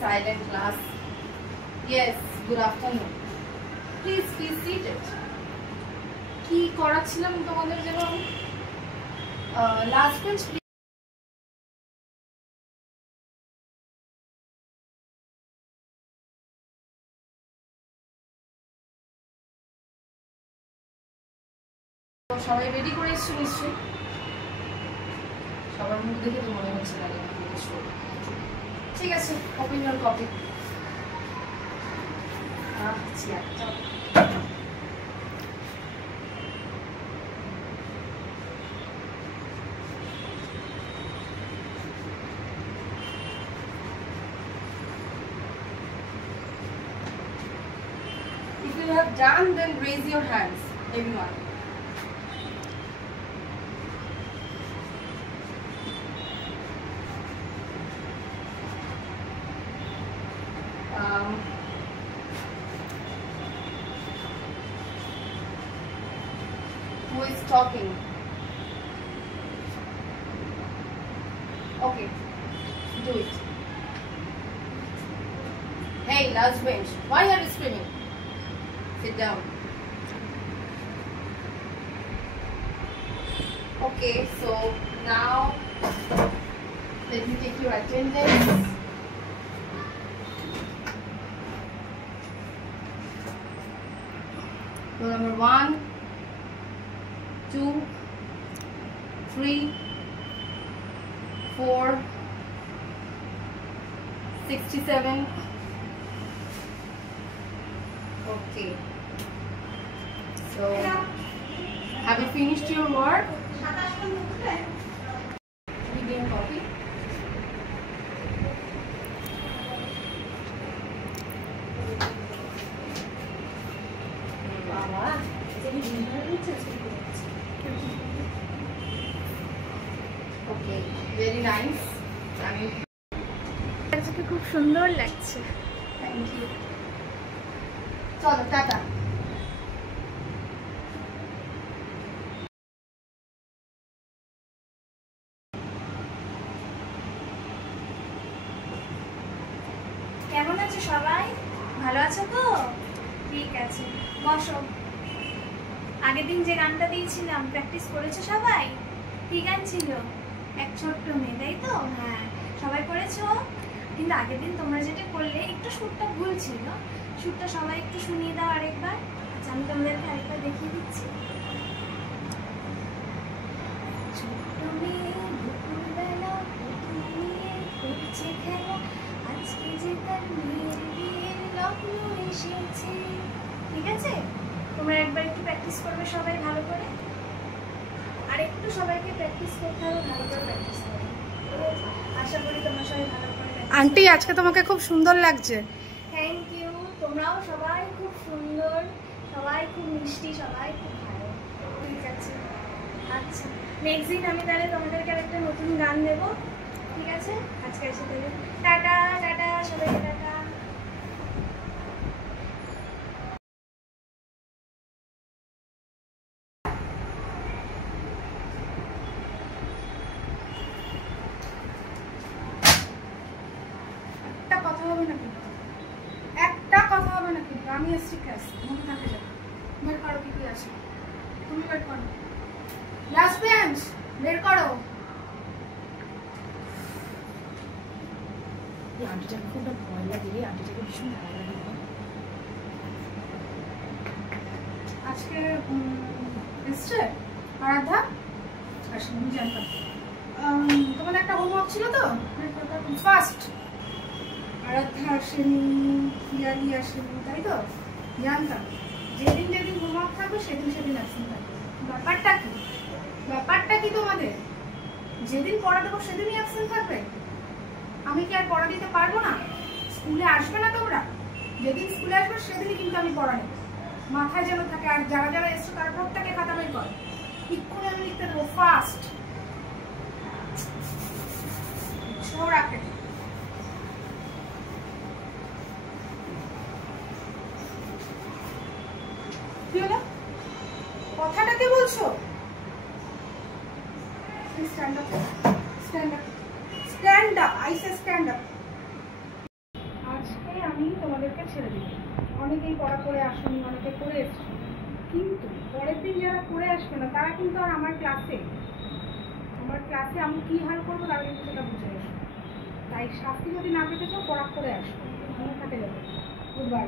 silent class. Yes, good afternoon. Please be seated. কি করাচ্ছিলাম তোমাদের জন্য লাস্ট বেঞ্চ সবাই রেডি করে এসছো নিশ্চয়ই সবার মুখ দেখে তো মনে হচ্ছে না ঠিক আছে open your copy If you have done, then raise your hands, everyone. Who is talking? Okay, do it. Hey, last bench, why are you screaming? Sit down. Okay, so now let me take your attendance. Roll number 1, 2, 3, 4, 67. Okay. So, have you finished your work? Give me a copy. Okay, very nice. আজকে খুব সুন্দর লাগছে। Thank you. চলো টাটা। কেমন আছো সবাই? ভালো আছো তো? ঠিক আছে, বসো। আগের দিন যে গানটা দিয়েছিলাম প্র্যাকটিস করেছো সবাই? কি গান ছিল? এক ছোট্ট মেয়ে, তাই তো? হ্যাঁ, সবাই করেছো? কিন্তু আগের দিন তোমরা যেটা করলে একটু সুরটা ভুল ছিল। সুরটা সবাই একটু শুনিয়ে দাও আরেকবার। আচ্ছা, আমি তোমাদেরকে আরেকবার দেখিয়ে দিচ্ছি। ছোট্ট মেয়ে দুপুরবেলা পুতুল নিয়ে করছে খেলা, আজকে যে তার মেয়ের বিয়ের লগ্ন এসেছে। ঠিক আছে, তোমরা একবার একটু প্র্যাকটিস করবে সবাই ভালো করে। আর একটু সবাইকে প্র্যাকটিস করতে হবে, ভালো করে প্র্যাকটিস করবে। আশা করি তোমরা সবাই ভালো করে। আন্টি, আজকে তোমাকে খুব সুন্দর লাগছে। Thank you. তোমরাও সবাই খুব সুন্দর, সবাই খুব মিষ্টি, সবাই খুব ভালো। ঠিক আছে, আচ্ছা নেক্সট দিন আমি তাহলে তোমাদেরকে একটা নতুন গান দেবো। ঠিক আছে, আজকে এসে দেবে। টাটা টাটা, সবাইকে টাটা। একটা কথা হবে না কিন্তু আমি এসছি ক্লাস মনে থাকে যাবে। বের করো কি আছে, তুমি বের করো। লাস্ট বেঞ্চ বের করো। এই আন্টিটাকে খুব ভয় লাগে রে, আন্টিটাকে ভীষণ ভয় লাগে। আজকে এসছে আরাধ্যা আসলে আমি জানতাম তোমার একটা হোমওয়ার্ক ছিল তো ফার্স্ট। আরাধ্যা আসেনি, পিয়ালি আসেনি, তাই তো? জানতাম যেদিন যেদিন হোমওয়ার্ক থাকবে সেদিন সেদিন অ্যাবসেন্ট থাকবে। ব্যাপারটা কি তোমাদের? যেদিন পড়া দেবো সেদিনই অ্যাবসেন্ট থাকবে? আমি কি আর পড়া দিতে পারবো না? স্কুলে আসবে না তোমরা? যেদিন স্কুলে আসবে সেদিনই কিন্তু আমি পড়া নেব, মাথায় যেন থাকে। আর যারা যারা এসছো তার প্রত্যেকে খাতা বের কর, এক্ষুনি আমি লিখতে দেবো ফার্স্ট। রাখে কথাটা কি বলছো? Stand up, stand up, stand up, I say stand up. নিয়ে তোমাদেরকে ছেড়ে দিই। অনেকেই পড়া করে আসেনি, অনেকে করে এসছো, কিন্তু পরের দিন যারা করে আসবে না তারা কিন্তু আর আমার ক্লাসে আমি কী হাল করবো তারা কিন্তু সেটা বুঝে আসবে। তাই শাস্তি যদি না পেতে চাও পড়া করে আসবে, মনে থাকে যাবে। Good bye.